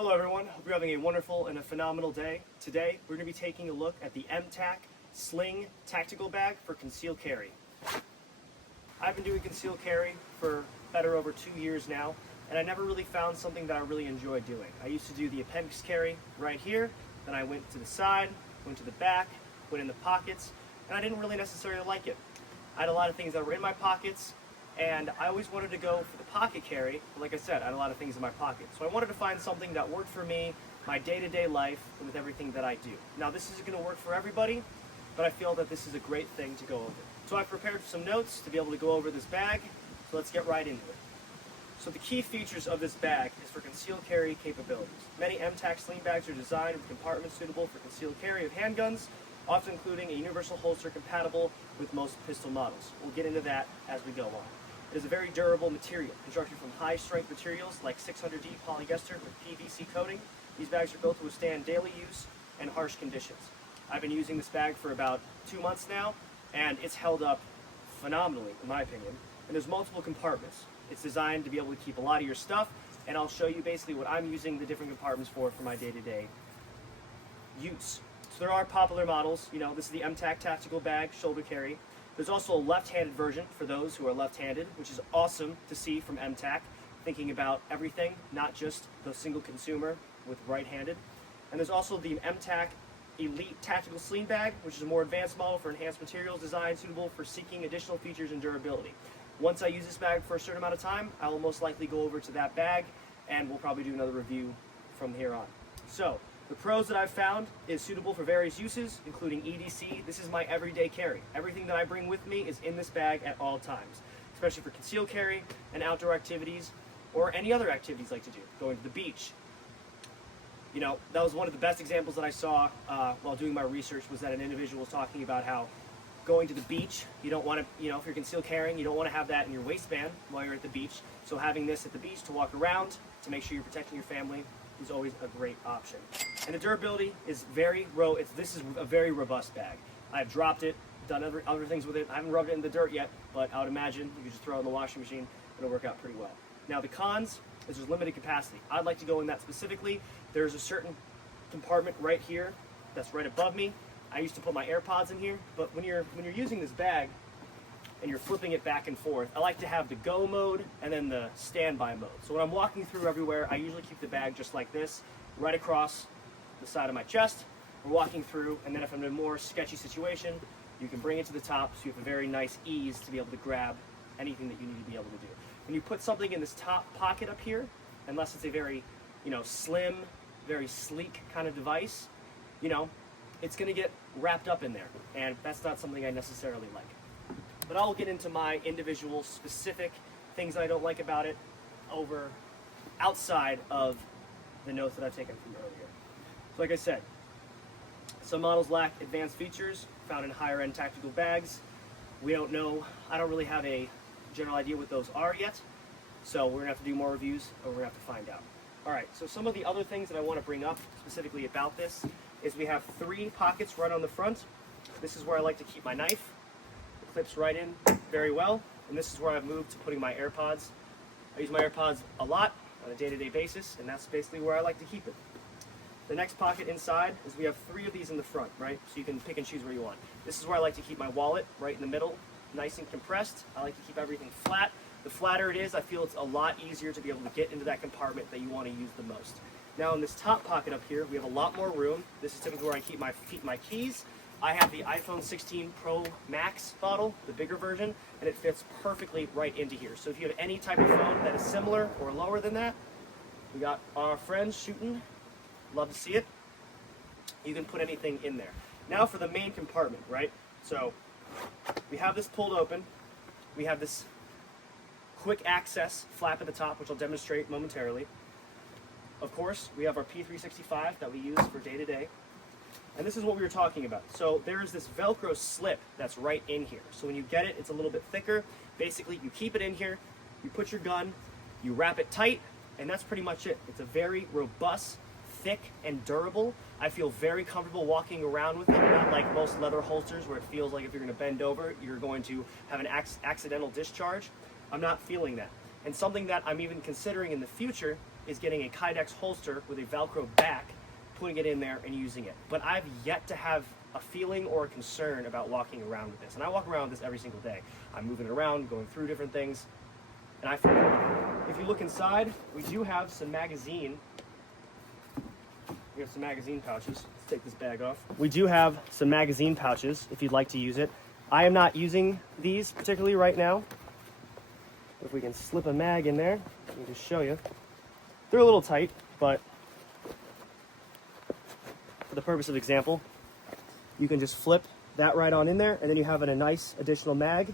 Hello everyone, hope you're having a wonderful and a phenomenal day. Today we're going to be taking a look at the M-Tac Sling tactical bag for concealed carry. I've been doing concealed carry for better over 2 years now, and I never really found something that I really enjoyed doing. I used to do the appendix carry right here, then I went to the side, went to the back, went in the pockets, and I didn't really necessarily like it. I had a lot of things that were in my pockets, and I always wanted to go for the pocket carry. But like I said, I had a lot of things in my pocket. So I wanted to find something that worked for me, my day-to-day life, with everything that I do. Now this isn't going to work for everybody, but I feel that this is a great thing to go over. So I've prepared some notes to be able to go over this bag, so let's get right into it. So the key features of this bag is for concealed carry capabilities. Many M-Tac Sling bags are designed with compartments suitable for concealed carry of handguns, often including a universal holster compatible with most pistol models. We'll get into that as we go on. It is a very durable material, constructed from high-strength materials like 600D polyester with PVC coating. These bags are built to withstand daily use and harsh conditions. I've been using this bag for about 2 months now, and it's held up phenomenally, in my opinion. And there's multiple compartments. It's designed to be able to keep a lot of your stuff, and I'll show you basically what I'm using the different compartments for my day-to-day use. So there are popular models. You know, this is the M-Tac tactical bag, shoulder carry. There's also a left-handed version for those who are left-handed, which is awesome to see from M-Tac, thinking about everything, not just the single consumer with right-handed. And there's also the M-Tac Elite Tactical Sling Bag, which is a more advanced model for enhanced materials designed suitable for seeking additional features and durability. Once I use this bag for a certain amount of time, I will most likely go over to that bag, and we'll probably do another review from here on. So, the pros that I've found is suitable for various uses, including EDC. This is my everyday carry. Everything that I bring with me is in this bag at all times, especially for concealed carry and outdoor activities, or any other activities I like to do, going to the beach. You know, that was one of the best examples that I saw while doing my research, was that an individual was talking about how going to the beach, you don't want to, if you're concealed carrying, you don't want to have that in your waistband while you're at the beach. So having this at the beach to walk around, to make sure you're protecting your family, is always a great option. And the durability is this is a very robust bag. I've dropped it, done other things with it. I haven't rubbed it in the dirt yet, but I would imagine you could just throw it in the washing machine, it'll work out pretty well. Now the cons is there's limited capacity. I'd like to go in that specifically. There's a certain compartment right here that's right above me. I used to put my AirPods in here, but when you're using this bag and you're flipping it back and forth, I like to have the go mode and then the standby mode. So when I'm walking through everywhere, I usually keep the bag just like this, right across the side of my chest. We're walking through, and then if I'm in a more sketchy situation, you can bring it to the top, so you have a very nice ease to be able to grab anything that you need to be able to do. When you put something in this top pocket up here, unless it's a very, slim, very sleek kind of device, it's gonna get wrapped up in there, and that's not something I necessarily like. But I'll get into my individual specific things that I don't like about it outside of the notes that I've taken from earlier. So like I said, some models lack advanced features found in higher end tactical bags. I don't really have a general idea what those are yet, so we're gonna have to do more reviews, or we're gonna have to find out. All right, so some of the other things that I wanna bring up specifically about this is we have 3 pockets right on the front. This is where I like to keep my knife. Clips right in very well, and this is where I've moved to putting my AirPods. I use my AirPods a lot on a day-to-day basis, and that's basically where I like to keep it. The next pocket inside is we have 3 of these in the front, right? So you can pick and choose where you want. This is where I like to keep my wallet, right in the middle, nice and compressed. I like to keep everything flat. The flatter it is, I feel it's a lot easier to be able to get into that compartment that you want to use the most. Now in this top pocket up here, we have a lot more room. This is typically where I keep my keys. I have the iPhone 16 Pro Max model, the bigger version, and it fits perfectly right into here. So if you have any type of phone that is similar or lower than that, we got our friends shooting, love to see it. You can put anything in there. Now for the main compartment, right? So we have this pulled open. We have this quick access flap at the top, which I'll demonstrate momentarily. Of course, we have our P365 that we use for day-to-day. And this is what we were talking about. So there's this Velcro slip that's right in here. So when you get it, it's a little bit thicker. Basically, you keep it in here, you put your gun, you wrap it tight, and that's pretty much it. It's a very robust, thick, and durable. I feel very comfortable walking around with it, not like most leather holsters where it feels like if you're gonna bend over, you're going to have an accidental discharge. I'm not feeling that. And something that I'm even considering in the future is getting a Kydex holster with a Velcro back, putting it in there and using it. But I've yet to have a feeling or a concern about walking around with this. And I walk around with this every single day. I'm moving it around, going through different things, and I feel good. If you look inside, we do have some magazine. We have some magazine pouches. Let's take this bag off. We do have some magazine pouches if you'd like to use it. I am not using these particularly right now. If we can slip a mag in there, let me just show you. They're a little tight, but for the purpose of example, you can just flip that right on in there, and then you have a nice additional mag.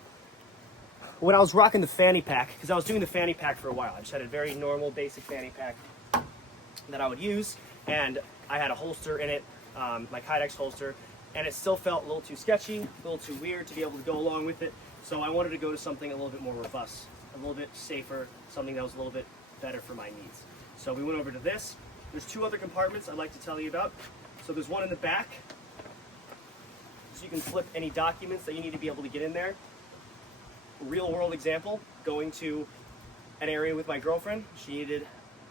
When I was rocking the fanny pack, because I was doing the fanny pack for a while, I just had a very normal, basic fanny pack that I would use, and I had a holster in it, my Kydex holster, and it still felt a little too sketchy, a little too weird to be able to go along with it, so I wanted to go to something a little bit more robust, a little bit safer, something that was a little bit better for my needs. So we went over to this. There's two other compartments I'd like to tell you about. So there's one in the back, so you can flip any documents that you need to be able to get in there. Real world example, going to an area with my girlfriend. She needed,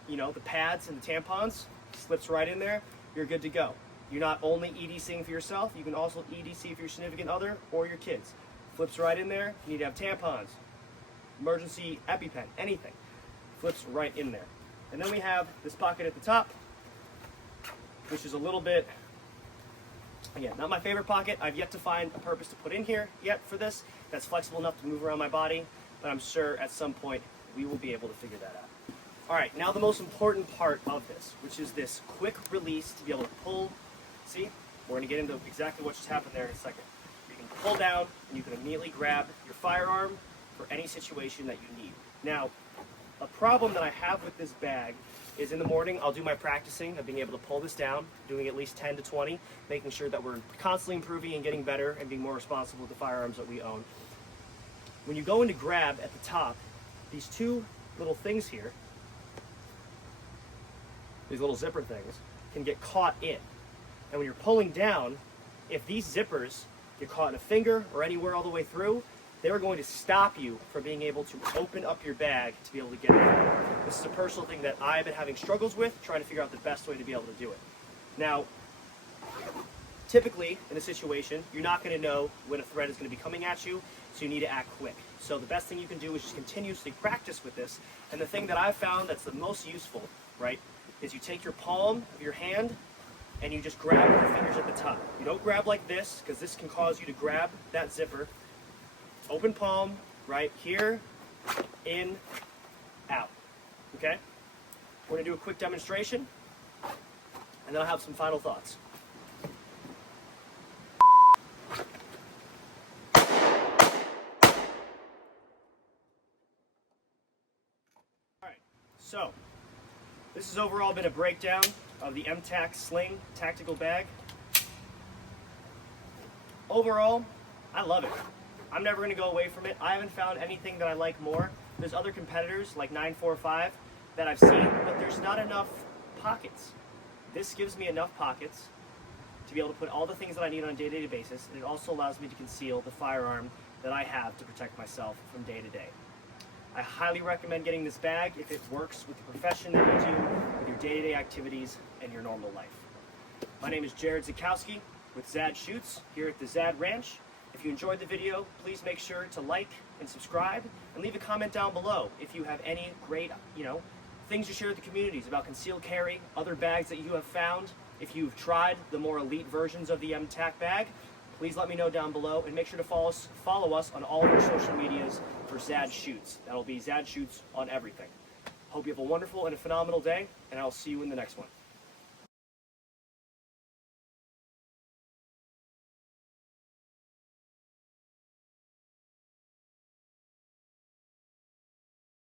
the pads and the tampons. Slips right in there, you're good to go. You're not only EDCing for yourself, you can also EDC for your significant other or your kids. Flips right in there, you need to have tampons, emergency EpiPen, anything. Flips right in there. And then we have this pocket at the top, which is a little bit, again, not my favorite pocket. I've yet to find a purpose to put in here yet for this that's flexible enough to move around my body, but I'm sure at some point we will be able to figure that out. All right, now the most important part of this, which is this quick release to be able to pull. See, we're gonna get into exactly what just happened there in a second. You can pull down and you can immediately grab your firearm for any situation that you need. Now, a problem that I have with this bag is in the morning, I'll do my practicing of being able to pull this down, doing at least 10 to 20, making sure that we're constantly improving and getting better and being more responsible with the firearms that we own. When you go into grab at the top, these two little things here, these little zipper things, can get caught in. And when you're pulling down, if these zippers get caught in a finger or anywhere all the way through, they're going to stop you from being able to open up your bag to be able to get it. This is a personal thing that I've been having struggles with, trying to figure out the best way to be able to do it. Now, typically in a situation, you're not going to know when a threat is going to be coming at you, so you need to act quick. So the best thing you can do is just continuously practice with this. And the thing that I've found that's the most useful, right, is you take your palm of your hand and you just grab your fingers at the top. You don't grab like this, because this can cause you to grab that zipper. Open palm, right here, in, out. Okay? We're going to do a quick demonstration, and then I'll have some final thoughts. Alright, so this has overall been a breakdown of the M-Tac Sling tactical bag. Overall, I love it. I'm never going to go away from it. I haven't found anything that I like more. There's other competitors like 945 that I've seen, but there's not enough pockets. This gives me enough pockets to be able to put all the things that I need on a day-to-day basis, and it also allows me to conceal the firearm that I have to protect myself from day to day. I highly recommend getting this bag if it works with the profession that you do, with your day-to-day activities, and your normal life. My name is Jared Zakowski with Zad Shoots here at the Zad Ranch. If you enjoyed the video, please make sure to like and subscribe, and leave a comment down below if you have any great, things to share with the communities about concealed carry, other bags that you have found. If you've tried the more elite versions of the M-Tac bag, please let me know down below, and make sure to follow us on all of our social medias for Zad Shoots. That'll be Zad Shoots on everything. Hope you have a wonderful and a phenomenal day, and I'll see you in the next one.